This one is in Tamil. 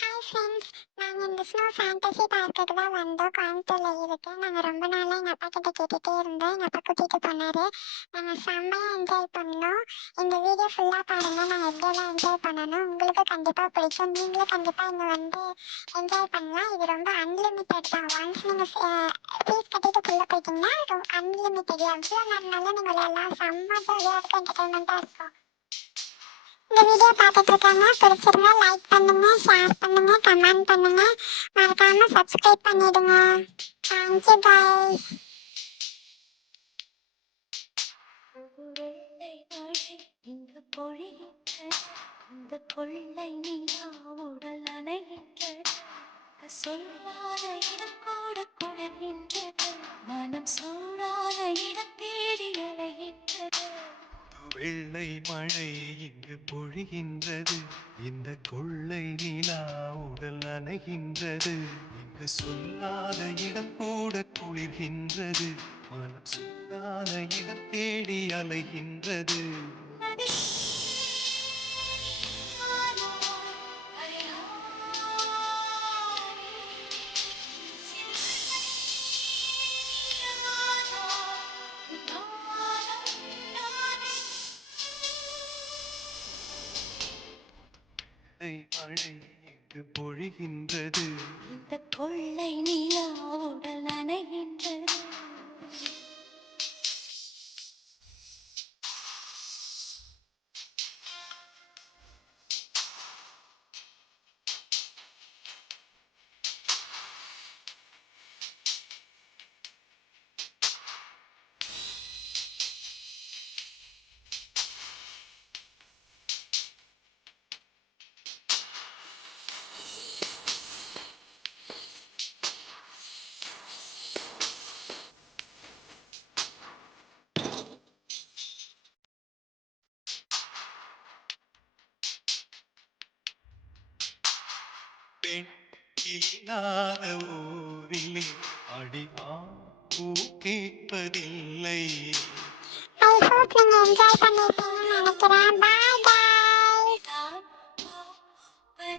ஹாய் ஃப்ரெண்ட்ஸ், நாங்கள் இந்த ஸ்னோ ஃபேண்டசி பார்க்குக்கு தான் வந்தோம். கோயம்புத்தூரில் இருக்கேன். நாங்கள் ரொம்ப நாளாக எங்கள் அப்பா கிட்ட கேட்டுகிட்டே இருந்தோம். எங்கள் அப்பா கூட்டிகிட்டு போனார். நாங்கள் செம்மையாக என்ஜாய் பண்ணோம். இந்த வீடியோ ஃபுல்லாக பாருங்கள். நாங்கள் எப்படியெல்லாம் என்ஜாய் பண்ணணும் உங்களுக்கு கண்டிப்பாக பிடிக்கும். நீங்களும் கண்டிப்பாக இங்கே வந்து என்ஜாய் பண்ணலாம். இது ரொம்ப அன்லிமிட்டட் தான். ஒன்ஸ் நீங்கள் ஃபீஸ் கட்டிட்டு உள்ளே போயிட்டீங்கன்னா அன்லிமிட்டட். எவ்வளோ நேரம்னாலும் நீங்கள் விளையாடலாம். செம்ம ஜாலியாக இருக்கும், என்டர்டைன்மெண்ட்டாக இருக்கும். இந்த வீடியோ பார்த்துட்டு இருக்காங்க பிடிச்சிருந்தா லைக் பண்ணுங்க, ஷேர் பண்ணுங்க, கமெண்ட் பண்ணுங்க, மறக்காம சப்ஸ்கிரைப் பண்ணிடுங்க. Thank you guys. வெள்ளை மழை இங்கு பொழிகின்றது, இந்த கொள்ளை நிலா உடல் நனைகின்றது, சொல்லாத இடம் கூட குளிர்கின்றது, மனம் சூடான இடம் தேடி அலைகின்றது. வெள்ளை மழை இங்கு பொழிகின்றது, இந்த கொள்ளை நிலா உடல் நனைகின்றது, இங்கு சொல்லாத இடம் கூட குளிர்கின்றது, மனம் சொல்லாத இடம் தேடி அலைகின்றது. மழை இங்கு பொழிகின்றது, இந்த கொள்ளை நிலா உடல் நனைகின்றது. பெண் இல்லாத ஊரிலே அடிவான் பூ கேட்பதில்லை. I hope நீங்க என்ஜாய் பண்ணிருப்பீங்கன்னு நினைக்கிறேன். பாய்.